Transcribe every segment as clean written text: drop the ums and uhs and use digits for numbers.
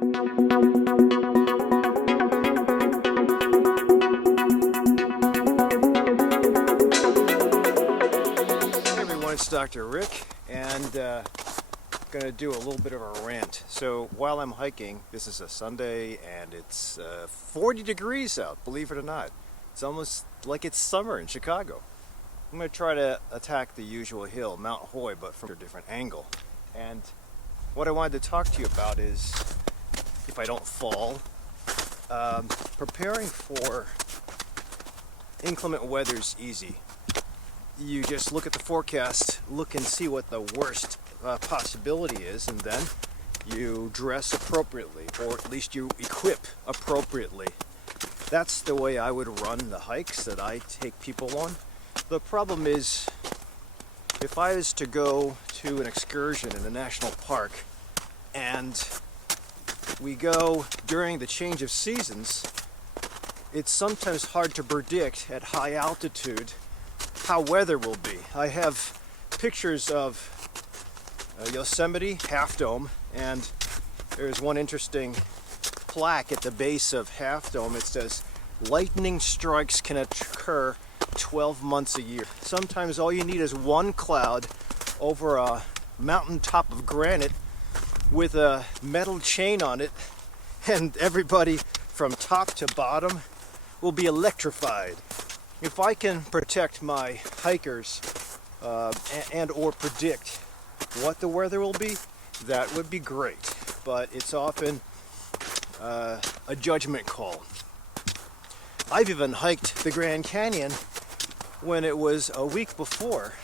It's Dr. Rick, and going to do a little bit of a rant. So while I'm hiking, this is a Sunday and it's 40 degrees out, believe it or not. It's almost like it's summer in Chicago. I'm going to try to attack the usual hill, Mount Hoy, but from a different angle. And what I wanted to talk to you about is, if I don't fall, preparing for inclement weather is easy. You just look at the forecast, look and see what the worst possibility is, and then you dress appropriately, or at least you equip appropriately. That's the way I would run the hikes that I take people on. The problem is, if I was to go to an excursion in a national park and we go during the change of seasons, it's sometimes hard to predict at high altitude how weather will be. I have pictures of Yosemite Half Dome, and there's one interesting plaque at the base of Half Dome. It says, lightning strikes can occur 12 months a year. Sometimes all you need is one cloud over a mountaintop of granite with a metal chain on it, and everybody from top to bottom will be electrified. If I can protect my hikers and or predict what the weather will be, that would be great. But it's often a judgment call. I've even hiked the Grand Canyon when it was a week before,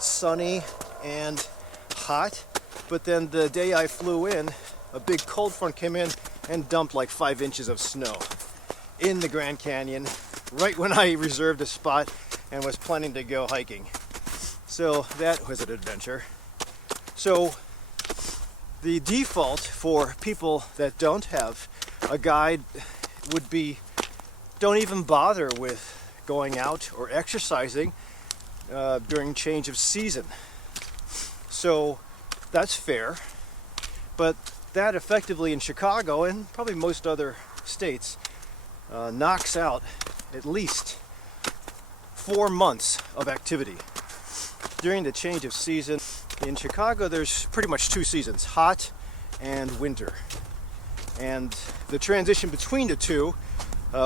sunny and hot, but then the day I flew in, a big cold front came in and dumped like 5 inches of snow in the Grand Canyon, right when I reserved a spot and was planning to go hiking. So that was an adventure. So the default for people that don't have a guide would be, don't even bother with going out or exercising during change of season. So that's fair, but that effectively in Chicago and probably most other states knocks out at least 4 months of activity. During the change of season, in Chicago there's pretty much 2 seasons, hot and winter. And the transition between the two,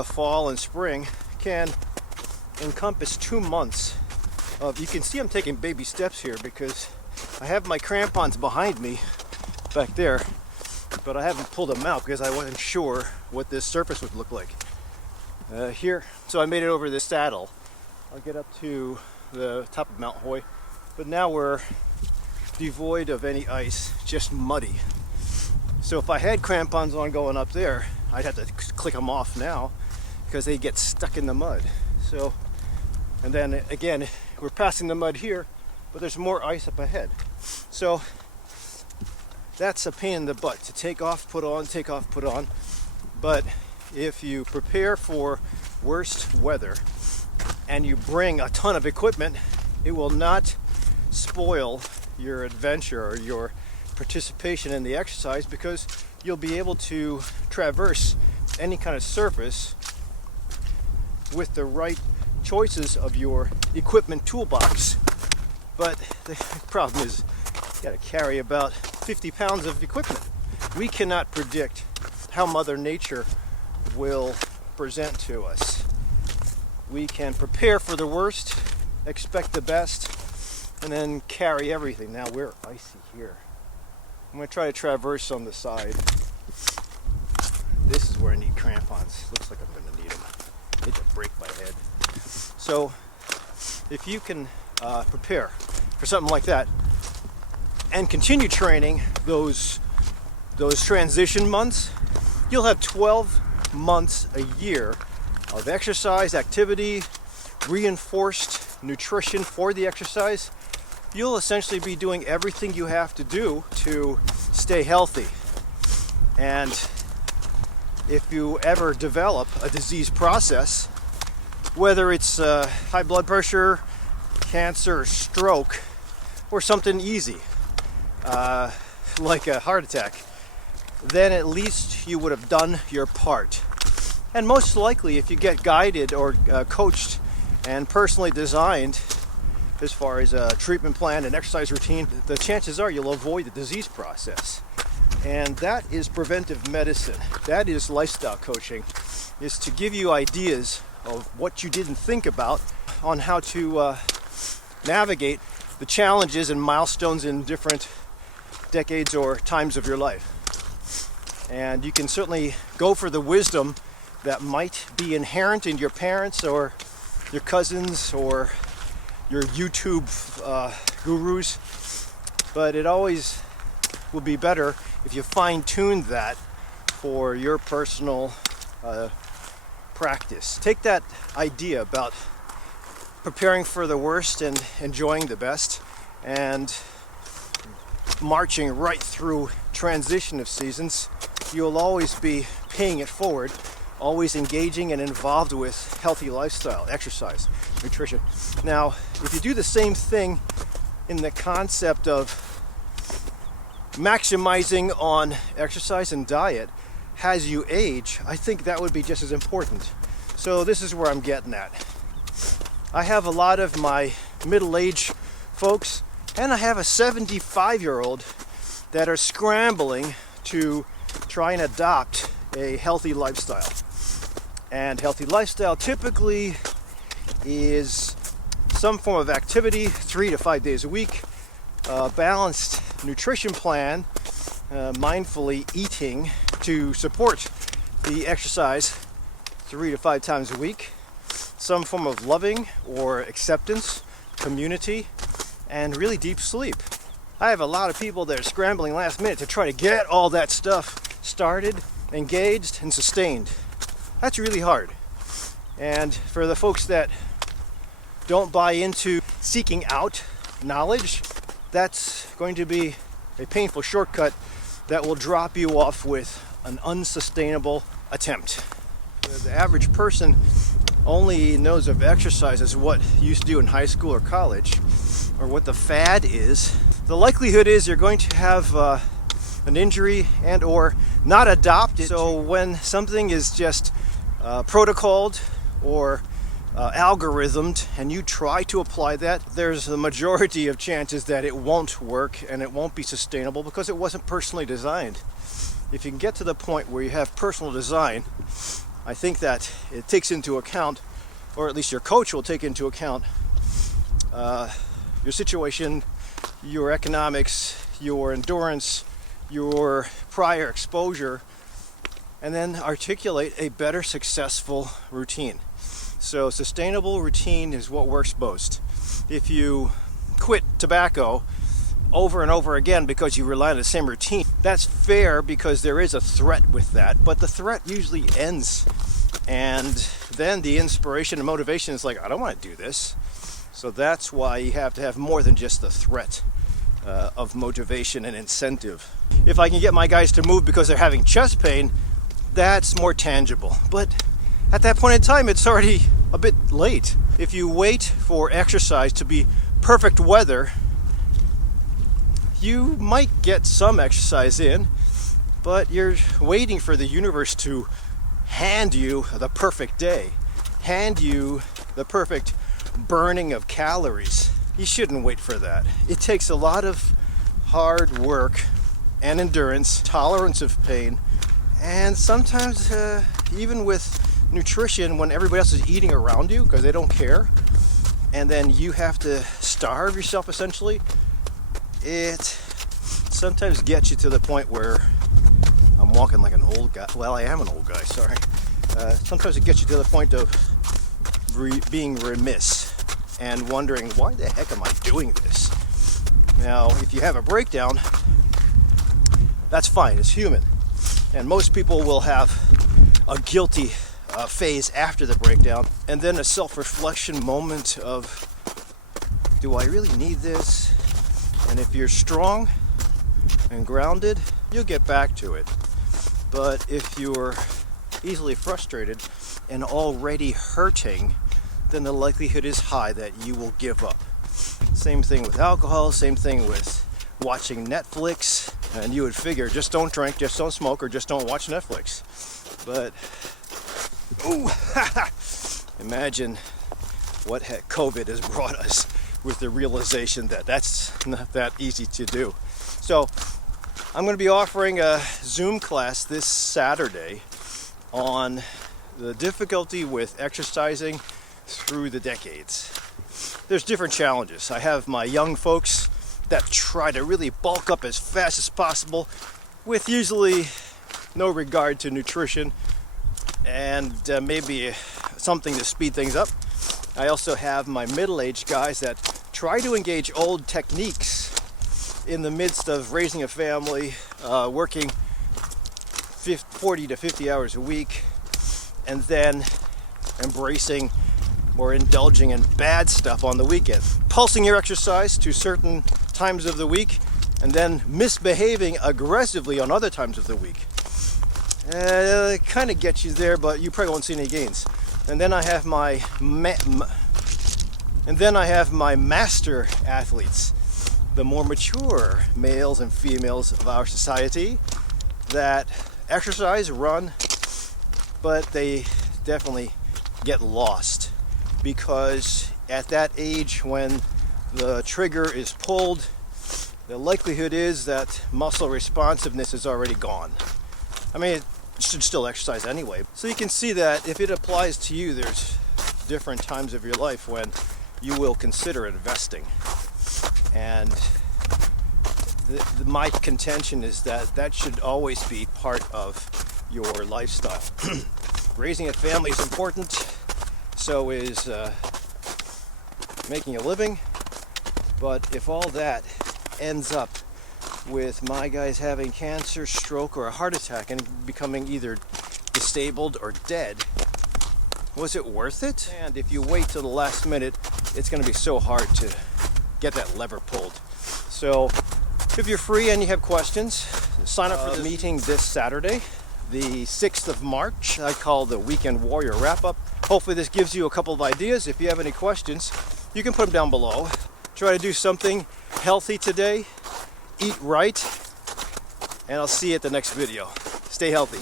fall and spring, can encompass 2 months of, you can see I'm taking baby steps here because I have my crampons behind me back there, but I haven't pulled them out because I wasn't sure what this surface would look like. Here, so I made it over this saddle. I'll get up to the top of Mount Hoy, but now we're devoid of any ice, just muddy. So if I had crampons on going up there, I'd have to click them off now because they get stuck in the mud. So, and then again, we're passing the mud here, but there's more ice up ahead. So that's a pain in the butt to take off, put on, take off, put on. But if you prepare for worst weather and you bring a ton of equipment, it will not spoil your adventure or your participation in the exercise, because you'll be able to traverse any kind of surface with the right choices of your equipment toolbox. But the problem is you got to carry about 50 pounds of equipment. We cannot predict how Mother Nature will present to us. We can prepare for the worst, expect the best, and then carry everything. Now we're icy here. I'm going to try to traverse on the side. This is where I need crampons. Looks like I'm going to need them. I need to break my head. So if you can prepare for something like that and continue training those transition months, you'll have 12 months a year of exercise, activity, reinforced nutrition for the exercise. You'll essentially be doing everything you have to do to stay healthy. And if you ever develop a disease process, whether it's high blood pressure, cancer, stroke, or something easy, like a heart attack, then at least you would have done your part. And most likely, if you get guided or coached and personally designed as far as a treatment plan and exercise routine, the chances are you'll avoid the disease process. And that is preventive medicine. That is lifestyle coaching, is to give you ideas of what you didn't think about on how to navigate the challenges and milestones in different decades or times of your life. And you can certainly go for the wisdom that might be inherent in your parents or your cousins or your YouTube gurus, but it always will be better if you fine-tune that for your personal practice. Take that idea about preparing for the worst and enjoying the best, and marching right through transition of seasons. You'll always be paying it forward, always engaging and involved with healthy lifestyle, exercise, nutrition. Now, if you do the same thing in the concept of maximizing on exercise and diet as you age, I think that would be just as important. So this is where I'm getting at. I have a lot of my middle-aged folks, and I have a 75-year-old that are scrambling to try and adopt a healthy lifestyle. And healthy lifestyle typically is some form of activity 3 to 5 days a week, balanced nutrition plan, mindfully eating to support the exercise 3 to 5 times a week, some form of loving or acceptance, community, and really deep sleep. I have a lot of people that are scrambling last minute to try to get all that stuff started, engaged, and sustained. That's really hard. And for the folks that don't buy into seeking out knowledge, that's going to be a painful shortcut that will drop you off with an unsustainable attempt. The average person only knows of exercise as what you used to do in high school or college, or what the fad is. The likelihood is you're going to have an injury and or not adopt it. So when something is just protocoled or algorithmed and you try to apply that, there's the majority of chances that it won't work and it won't be sustainable because it wasn't personally designed. If you can get to the point where you have personal design, I think that it takes into account, or at least your coach will take into account, your situation, your economics, your endurance, your prior exposure, and then articulate a better successful routine. So sustainable routine is what works most. If you quit tobacco over and over again because you rely on the same routine, that's fair because there is a threat with that, but the threat usually ends, and then the inspiration and motivation is like, I don't want to do this. So that's why you have to have more than just the threat of motivation and incentive. If I can get my guys to move because they're having chest pain, that's more tangible. But at that point in time, it's already a bit late. If you wait for exercise to be perfect weather, you might get some exercise in, but you're waiting for the universe to hand you the perfect day, hand you the perfect burning of calories. You shouldn't wait for that. It takes a lot of hard work and endurance, tolerance of pain, and sometimes even with nutrition, when everybody else is eating around you because they don't care, and then you have to starve yourself essentially, it sometimes gets you to the point where I'm walking like an old guy. Well, I am an old guy, sorry. Sometimes it gets you to the point of being remiss and wondering, why the heck am I doing this? Now, if you have a breakdown, that's fine, it's human. And most people will have a guilty phase after the breakdown, and then a self-reflection moment of, do I really need this? And if you're strong and grounded, you'll get back to it. But if you're easily frustrated and already hurting, then the likelihood is high that you will give up. Same thing with alcohol, same thing with watching Netflix, And you would figure, just don't drink, just don't smoke, or just don't watch Netflix. But, ooh, imagine what COVID has brought us with the realization that that's not that easy to do. So, I'm going to be offering a Zoom class this Saturday on the difficulty with exercising through the decades. There's different challenges. I have my young folks that try to really bulk up as fast as possible with usually no regard to nutrition and maybe something to speed things up. I also have my middle-aged guys that try to engage old techniques in the midst of raising a family, working 40 to 50 hours a week, and then embracing or indulging in bad stuff on the weekend. Pulsing your exercise to certain times of the week and then misbehaving aggressively on other times of the week. It kind of gets you there, but you probably won't see any gains. And then I have my master athletes, the more mature males and females of our society that exercise, run, but they definitely get lost because at that age when the trigger is pulled, the likelihood is that muscle responsiveness is already gone. I mean, it should still exercise anyway. So you can see that if it applies to you, there's different times of your life when you will consider investing. And my contention is that that should always be part of your lifestyle. Raising a family is important, so is making a living. But if all that ends up with my guys having cancer, stroke, or a heart attack and becoming either disabled or dead, was it worth it? And if you wait till the last minute, it's going to be so hard to get that lever pulled. So if you're free and you have questions, sign up for the meeting this Saturday, the 6th of March. I call the Weekend Warrior Wrap-Up. Hopefully this gives you a couple of ideas. If you have any questions, you can put them down below. Try to do something healthy today, eat right, and I'll see you at the next video. Stay healthy.